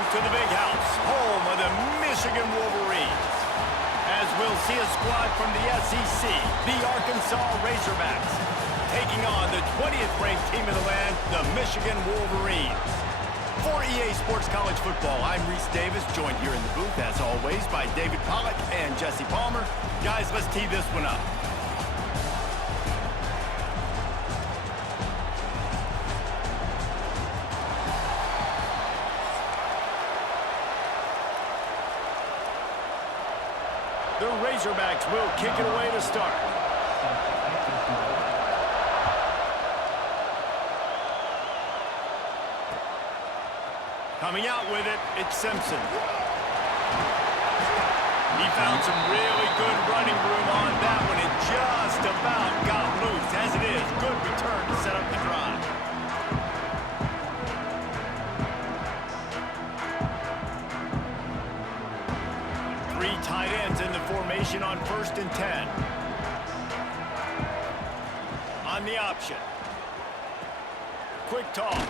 to the big house, home of the Michigan Wolverines. As we'll see a squad from the SEC, the Arkansas Razorbacks, taking on the 20th ranked team in the land, the Michigan Wolverines. For EA Sports College Football, I'm Reese Davis, joined here in the booth, as always, by David Pollack and Jesse Palmer. Guys, let's tee this one up. The Razorbacks will kick it away to start. Coming out with it, it's Simpson. He found some really good running room on that one and just about got loose. As it is, good return to set up the drive. Three tight ends in the formation on 1st and 10. On the option. Quick toss.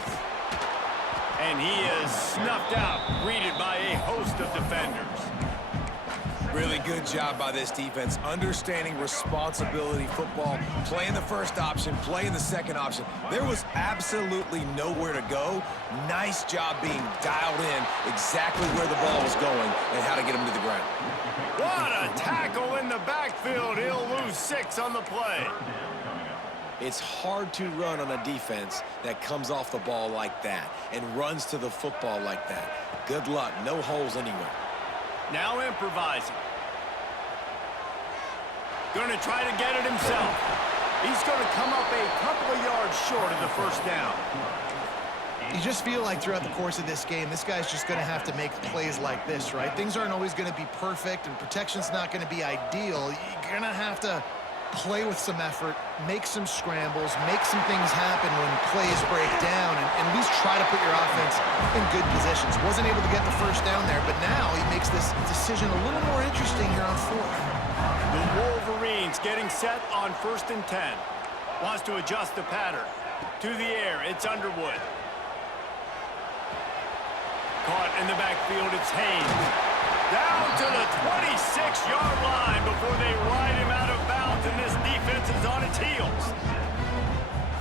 And he is snuffed out, greeted by a host of defenders. Really good job by this defense, understanding responsibility football, playing the first option, playing the second option. There was absolutely nowhere to go. Nice job being dialed in exactly where the ball was going and how to get him to the ground. What a tackle in the backfield. He'll lose 6 on the play. It's hard to run on a defense that comes off the ball like that and runs to the football like that. Good luck. No holes anywhere. Now improvising. Going to try to get it himself. He's going to come up a couple of yards short of the first down. You just feel like throughout the course of this game, this guy's just going to have to make plays like this, right? Things aren't always going to be perfect, and protection's not going to be ideal. You're going to have to play with some effort, make some scrambles, make some things happen when plays break down, and at least try to put your offense in good positions. Wasn't able to get the first down there, but now he makes this decision a little more interesting here on 4th. The Wolverines getting set on 1st and 10. Wants to adjust the pattern. To the air, it's Underwood. Caught in the backfield, it's Haynes. Down to the 26-yard line before they ride him out of bounds, and this defense is on its heels.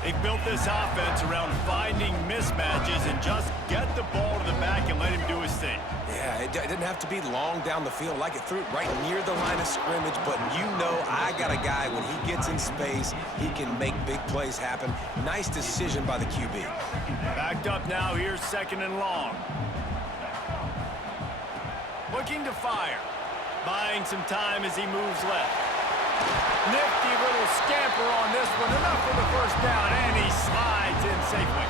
They built this offense around finding mismatches and just get the ball to the back and let him do his thing. Yeah, it didn't have to be long down the field. Like it threw it right near the line of scrimmage, but you know I got a guy, when he gets in space, he can make big plays happen. Nice decision by the QB. Backed up now, here's 2nd and long. Looking to fire. Buying some time as he moves left. Nifty little scamper on this one. Enough for the first down, and he slides in safely.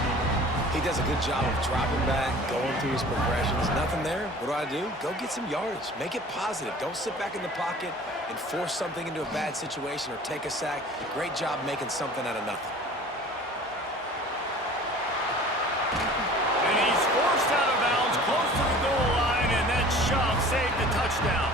He does a good job of dropping back, going through his progressions. Nothing there. What do? Go get some yardage. Make it positive. Don't sit back in the pocket and force something into a bad situation or take a sack. Great job making something out of nothing. And he's forced out of bounds close to the goal line, and that shove saved the touchdown.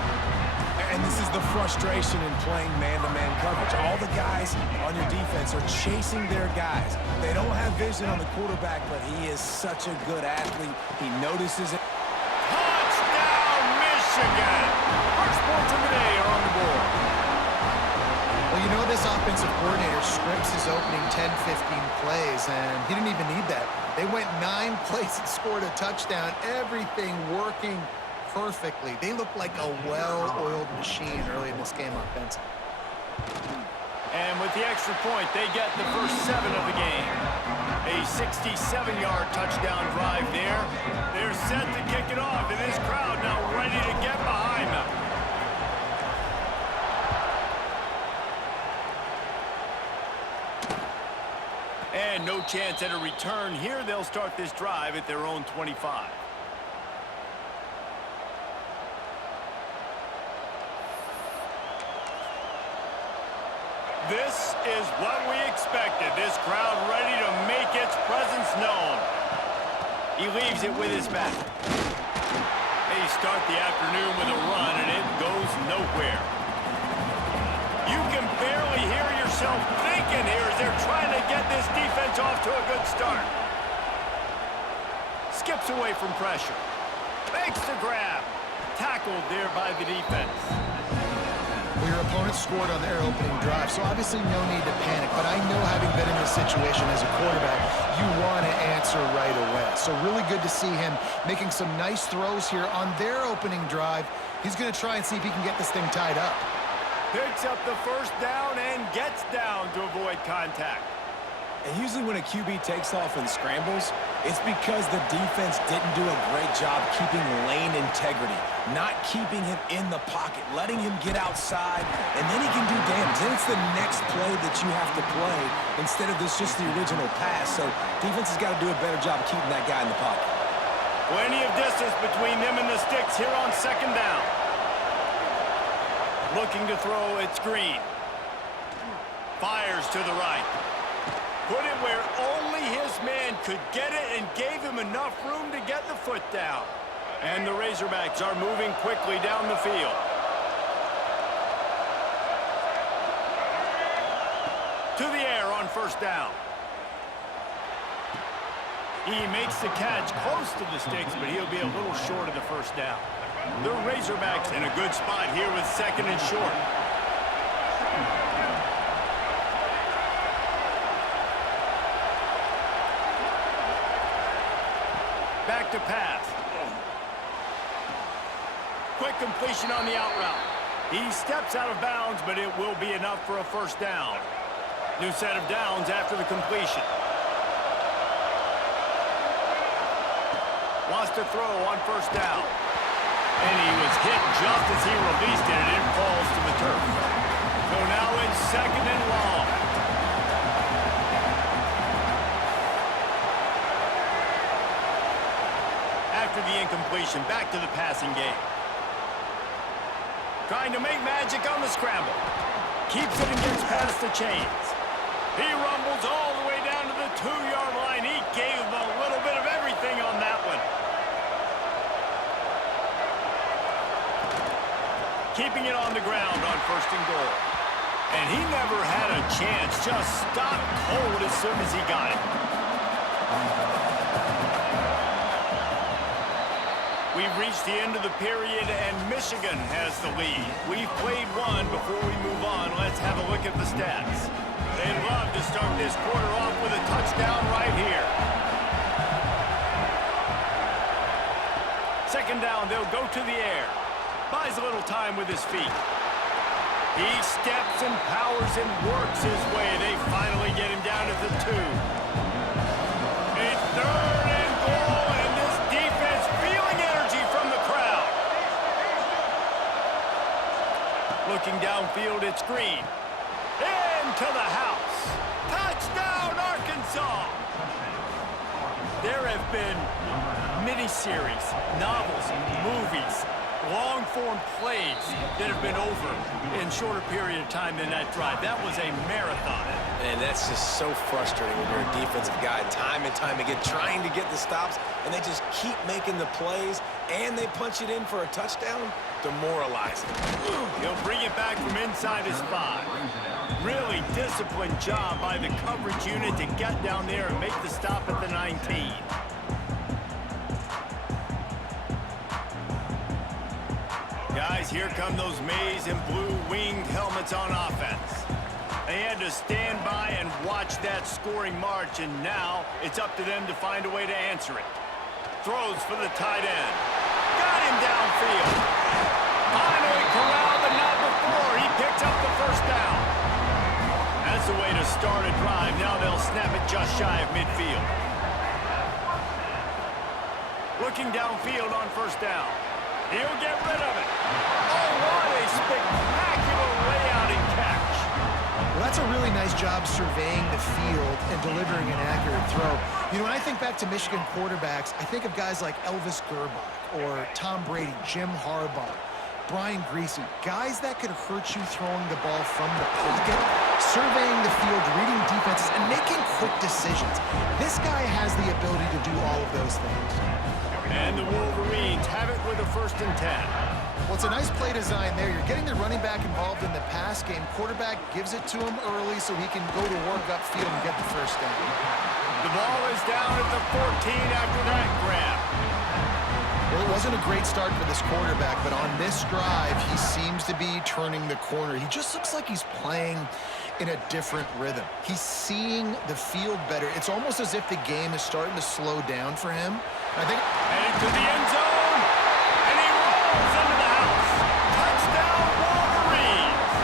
And this is the frustration in playing man-to-man coverage. All the guys on your defense are chasing their guys. They don't have vision on the quarterback, but he is such a good athlete. He notices it. Touchdown, Michigan! First points of the day are on the board. Well, you know this offensive coordinator scripts his opening 10, 15 plays, and he didn't even need that. They went 9 plays and scored a touchdown. Everything working perfectly. They look like a well-oiled machine early in this game offensively. And with the extra point, they get the first 7 of the game. A 67-yard touchdown drive there. They're set to kick it off, and this crowd now ready to get behind them. And no chance at a return here. They'll start this drive at their own 25. This is what we expected. This crowd ready to make its presence known. He leaves it with his back. They start the afternoon with a run, and it goes nowhere. You can barely hear yourself thinking here as they're trying to get this defense off to a good start. Skips away from pressure. Makes the grab. Tackled there by the defense. Well, your opponent scored on their opening drive, so obviously no need to panic. But I know, having been in this situation as a quarterback, you want to answer right away. So really good to see him making some nice throws here on their opening drive. He's going to try and see if he can get this thing tied up. Picks up the first down and gets down to avoid contact. And usually when a QB takes off and scrambles, it's because the defense didn't do a great job keeping lane integrity, not keeping him in the pocket, letting him get outside, and then he can do damage. Then it's the next play that you have to play instead of this just the original pass. So defense has got to do a better job of keeping that guy in the pocket. Plenty of distance between them and the sticks here on second down. Looking to throw, it's Green. Fires to the right. Put it where only his man could get it and gave him enough room to get the foot down. And the Razorbacks are moving quickly down the field. To the air on first down. He makes the catch close to the sticks, but he'll be a little short of the first down. The Razorbacks in a good spot here with second and short. Back to pass. Quick completion on the out route. He steps out of bounds, but it will be enough for a first down. New set of downs after the completion. Wants to throw on first down. And he was hit just as he released it, and it falls to the turf. So now it's second and long. After the incompletion, back to the passing game. Trying to make magic on the scramble. Keeps it and gets past the chains. He rumbles all the way down to the 2-yard line. He gave him a little bit of everything on that one. Keeping it on the ground on first and goal. And he never had a chance. Just stopped cold as soon as he got it. We've reached the end of the period, and Michigan has the lead. We've played one. Before we move on, let's have a look at the stats. They'd love to start this quarter off with a touchdown right here. Second down, they'll go to the air. Buys a little time with his feet. He steps and powers and works his way. They finally get him down at the 2. It's third and goal, and this defense feeling energy from the crowd. Looking downfield, it's Green. Into the house. Touchdown, Arkansas! There have been miniseries, novels, movies, long-form plays that have been over in shorter period of time than that drive. That was a marathon. And that's just so frustrating when you're a defensive guy, time and time again, trying to get the stops, and they just keep making the plays, and they punch it in for a touchdown. Demoralizing. He'll bring it back from inside his 5. Really disciplined job by the coverage unit to get down there and make the stop at the 19. Guys, here come those maize and blue winged helmets on offense. They had to stand by and watch that scoring march, and now it's up to them to find a way to answer it. Throws for the tight end. Got him downfield. Finally corralled, but not before. He picks up the first down. That's the way to start a drive. Now they'll snap it just shy of midfield. Looking downfield on first down. He'll get rid of it. Oh, what a spectacular layout and catch. Well, that's a really nice job surveying the field and delivering an accurate throw. You know, when I think back to Michigan quarterbacks, I think of guys like Elvis Gerbach or Tom Brady, Jim Harbaugh, Brian Griese, guys that could hurt you throwing the ball from the pocket, surveying the field, reading defenses, and making quick decisions. This guy has the ability to do all of those things. And the Wolverines have it with a 1st and 10. Well, it's a nice play design there. You're getting the running back involved in the pass game. Quarterback gives it to him early so he can go to work upfield and get the first down. The ball is down at the 14 after that grab. Well, it wasn't a great start for this quarterback, but on this drive, he seems to be turning the corner. He just looks like he's playing in a different rhythm. He's seeing the field better. It's almost as if the game is starting to slow down for him. I think heading to the end zone, and he rolls into the house. Touchdown, Wolverines!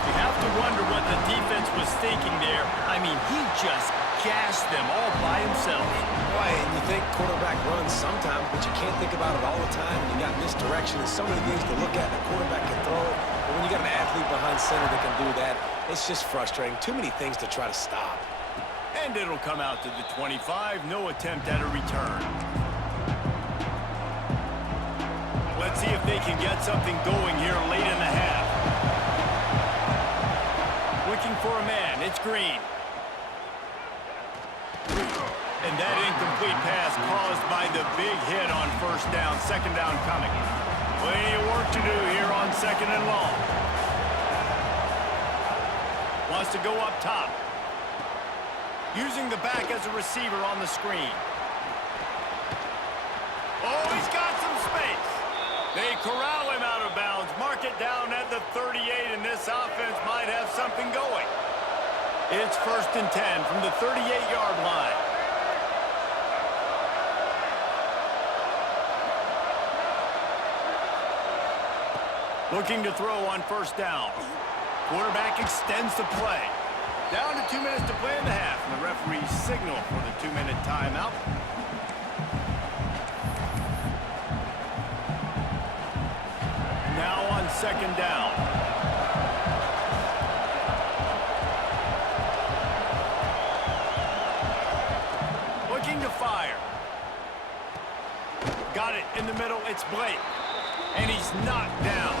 You have to wonder what the defense was thinking there. I mean, he just gashed them all by himself. Right, and you think quarterback runs sometimes, but you can't think about it all the time. You got misdirection and so many things to look at. The quarterback can throw it, but when you got an athlete behind center that can do that, it's just frustrating. Too many things to try to stop. And it'll come out to the 25. No attempt at a return. Let's see if they can get something going here late in the half. Looking for a man. It's Green. And that incomplete pass caused by the big hit on first down. Second down coming. Plenty of work to do here on second and long. Wants to go up top. Using the back as a receiver on the screen. Oh, he's got some space. They corral him out of bounds. Mark it down at the 38, and this offense might have something going. It's 1st and 10 from the 38-yard line. Looking to throw on first down. Quarterback extends the play. Down to 2 minutes to play in the half, and the referee signal for the 2-minute timeout. Now on second down. Looking to fire. Got it in the middle. It's Blake. And he's knocked down.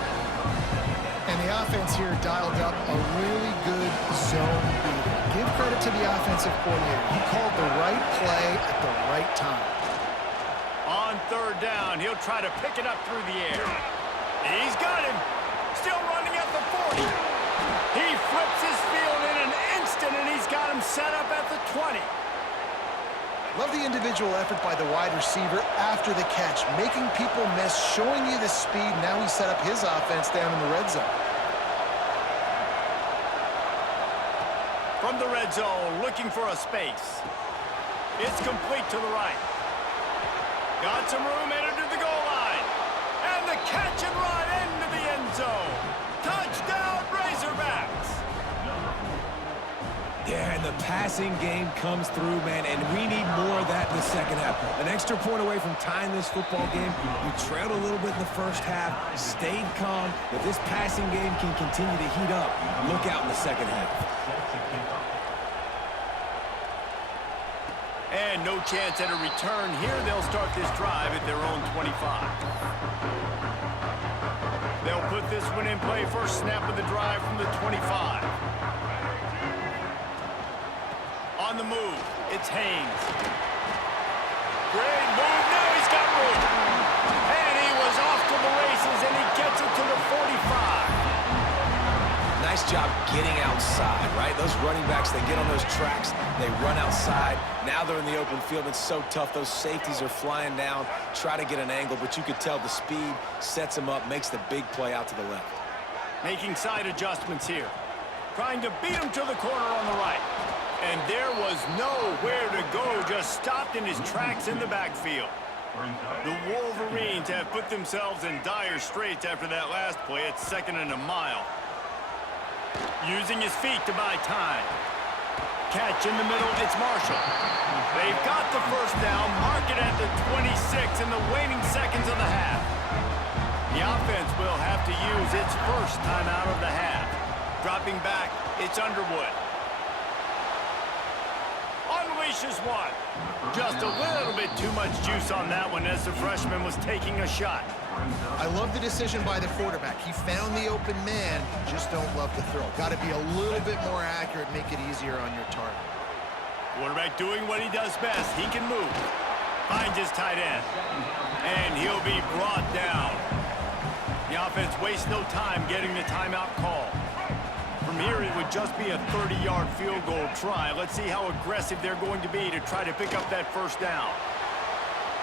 And the offense here dialed up a really good zone beater. Give credit to the offensive coordinator. He called the right play at the right time. On third down, he'll try to pick it up through the air. He's got him. Still running at the 40. He flips his field in an instant, and he's got him set up at the 20. Love the individual effort by the wide receiver after the catch, making people miss, showing you the speed. Now he set up his offense down in the red zone. From the red zone, looking for a space. It's complete to the right. Got some room, headed to the goal line. And the catch and run into the end zone. Touchdown, Razorbacks! Yeah, and the passing game comes through, man, and we need more of that in the second half. An extra point away from tying this football game. You trailed a little bit in the first half, stayed calm. If this passing game can continue to heat up, look out in the second half. And no chance at a return here. They'll start this drive at their own 25. They'll put this one in play. First snap of the drive from the 25. On the move, it's Haynes. Great move, now he's got room. And he was off to the races, and he gets it to the 45. Nice job getting outside, right? Those running backs, they get on those tracks, they run outside. Now they're in the open field. It's so tough. Those safeties are flying down, try to get an angle, but you could tell the speed sets him up, makes the big play out to the left. Making side adjustments here. Trying to beat him to the corner on the right. And there was nowhere to go, just stopped in his tracks in the backfield. The Wolverines have put themselves in dire straits after that last play. It's 2nd and a mile. Using his feet to buy time. Catch in the middle, it's Marshall. They've got the first down, mark it at the 26 in the waning seconds of the half. The offense will have to use its first timeout of the half. Dropping back, it's Underwood. Unleashes one. Just a little bit too much juice on that one as the freshman was taking a shot. I love the decision by the quarterback. He found the open man, just don't love the throw. Got to be a little bit more accurate, make it easier on your target. Quarterback doing what he does best. He can move. Finds his tight end. And he'll be brought down. The offense wastes no time getting the timeout call. From here, it would just be a 30-yard field goal try. Let's see how aggressive they're going to be to try to pick up that first down.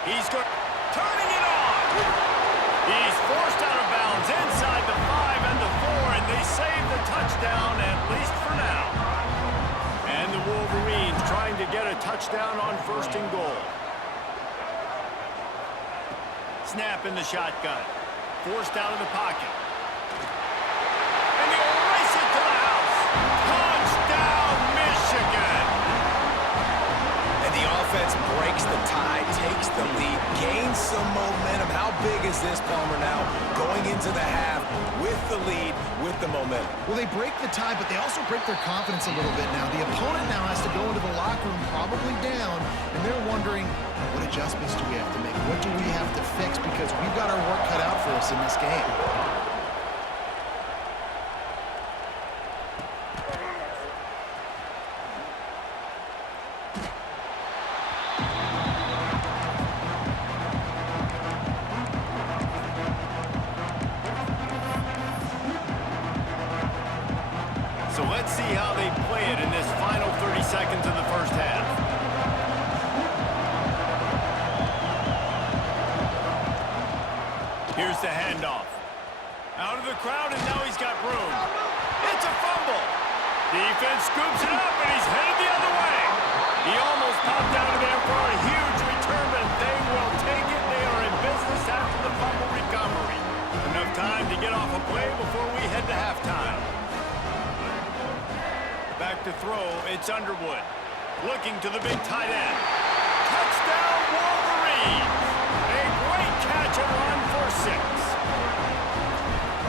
He's going. turning it on. He's forced out of bounds inside the 5 and the 4, and they save the touchdown, at least for now. And the Wolverines trying to get a touchdown on 1st and goal. Snap in the shotgun. Forced out of the pocket. And he'll race it to the house. Touchdown, Michigan! And the offense breaks the tie, takes the lead, gains some momentum. How big is this, Palmer, now? Going into the half with the lead, with the momentum. Well, they break the tie, but they also break their confidence a little bit now. The opponent now has to go into the locker room probably down, and they're wondering, what adjustments do we have to make? What do we have to fix? Because we've got our work cut out for us in this game. So let's see how they play it in this final 30 seconds of the first half. Here's the handoff. Out of the crowd, and now he's got room. It's a fumble. Defense scoops it up, and he's headed the other way. He almost popped out of there for a huge return, but they will take it. They are in business after the fumble recovery. Enough time to get off a play before we head to halftime. Back to throw, it's Underwood. Looking to the big tight end. Touchdown, Wolverines! A great catch and run for 6.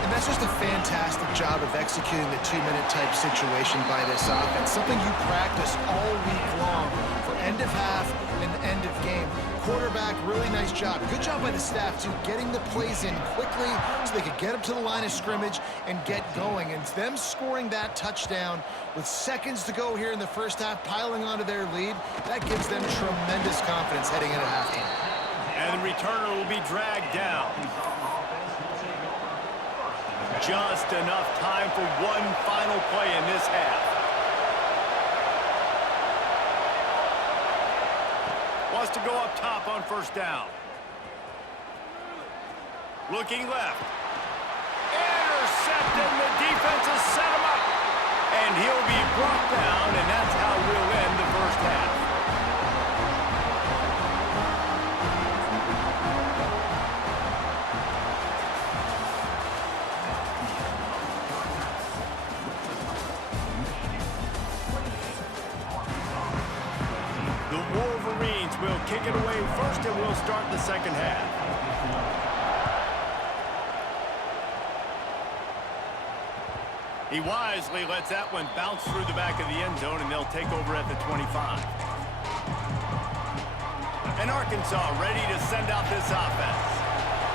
And that's just a fantastic job of executing the 2-minute type situation by this offense. Something you practice all week long for end of half and end of game. Quarterback, really nice job. Good job by the staff, too, getting the plays in quickly so they could get up to the line of scrimmage and get going. And them scoring that touchdown with seconds to go here in the first half, piling onto their lead, that gives them tremendous confidence heading into halftime. And the returner will be dragged down. Just enough time for one final play in this half. Wants to go up top on 1st down. Looking left. Intercepted. The defense has set him up. And he'll be brought down, and that's how we'll end the first half. The Wolverines will kick it away first, and we'll start the second half. He wisely lets that one bounce through the back of the end zone, and they'll take over at the 25. And Arkansas ready to send out this offense.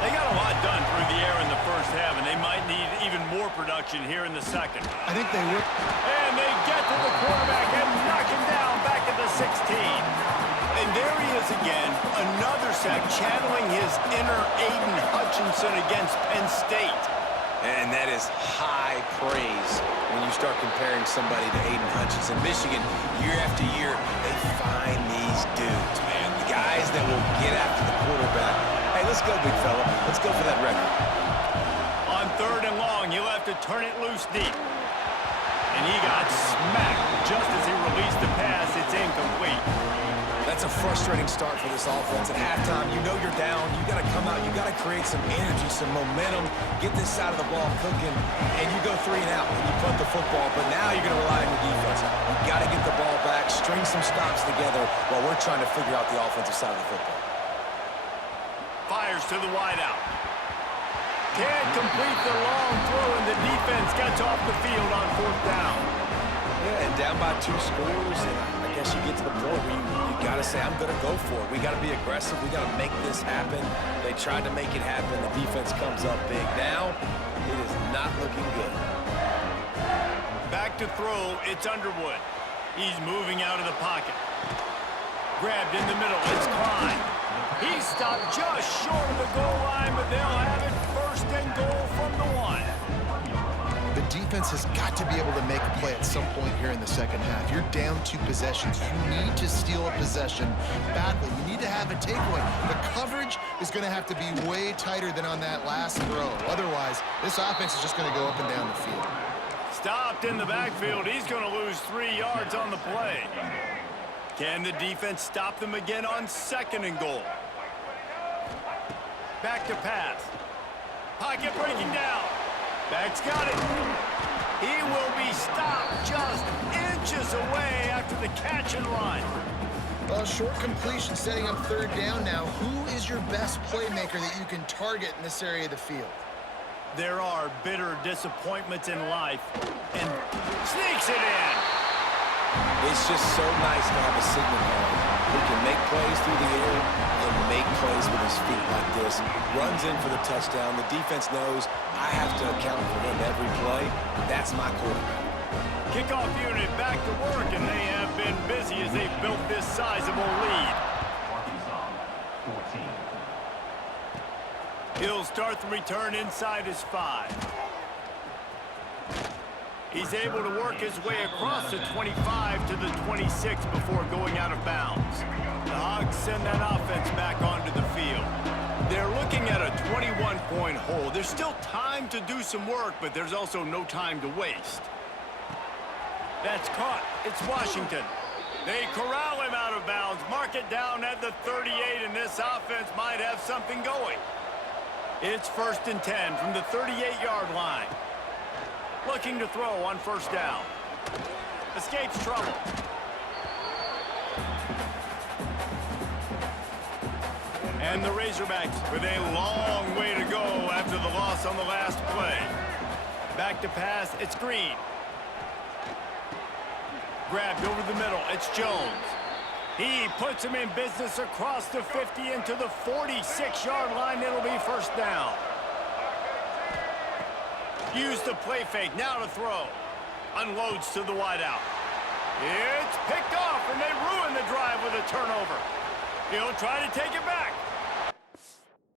They got a lot done through the air in the first half, and they might need even more production here in the second. I think they would. And they get to the quarterback and knock him down back at the 16. And there he is again, another sack, channeling his inner Aiden Hutchinson against Penn State. And that is high praise when you start comparing somebody to Aiden Hutchinson. Michigan, year after year, they find these dudes, man. The guys that will get after the quarterback. Hey, let's go, big fella. Let's go for that record. On 3rd and long, he'll have to turn it loose deep. And he got smacked just as he released the pass. It's incomplete. That's a frustrating start for this offense. At halftime, you know you're down. You got to come out. You got to create some energy, some momentum, get this side of the ball cooking, and you go 3 and out and you punt the football. But now you're going to rely on your defense. You got to get the ball back, string some stops together while we're trying to figure out the offensive side of the football. Fires to the wideout. Can't complete the long throw, and the defense gets off the field on 4th down. Yeah, and down by 2 scores, and I guess you get to the point where you got to say, I'm going to go for it. We got to be aggressive. We got to make this happen. They tried to make it happen. The defense comes up big. Now, it is not looking good. Back to throw, it's Underwood. He's moving out of the pocket. Grabbed in the middle, it's Klein. He stopped just short of the goal line, but they'll have it 1st and goal from the 1. The defense has got to be able to make a play at some point here in the second half. You're down 2 possessions. You need to steal a possession badly. You need to have a takeaway. The coverage is going to have to be way tighter than on that last throw. Otherwise, this offense is just going to go up and down the field. Stopped in the backfield. He's going to lose 3 yards on the play. Can the defense stop them again on 2nd and goal? Back to pass. Pocket breaking down. Back's got it. He will be stopped just inches away after the catch and run. Well, short completion setting up 3rd down now. Who is your best playmaker that you can target in this area of the field? There are bitter disappointments in life, and sneaks it in. It's just so nice to have a signal man who can make plays through the air and make plays with his feet like this. Runs in for the touchdown. The defense knows I have to account for him every play. That's my quarterback. Kickoff unit back to work, and they have been busy as they've built this sizable lead. He'll start the return inside his 5. He's able to work his way across the 25 to the 26 before going out of bounds. The Hogs send that offense back onto the field. They're looking at a 21-point hole. There's still time to do some work, but there's also no time to waste. That's caught. It's Washington. They corral him out of bounds, mark it down at the 38, and this offense might have something going. It's 1st and 10 from the 38-yard line. Looking to throw on 1st down. Escapes trouble. And the Razorbacks with a long way to go after the loss on the last play. Back to pass, it's Green. Grabbed over the middle, it's Jones. He puts him in business across the 50 into the 46-yard line. It'll be 1st down. Use the play fake, now to throw. Unloads to the wideout. It's picked off, and they ruin the drive with a turnover. He'll try to take it back.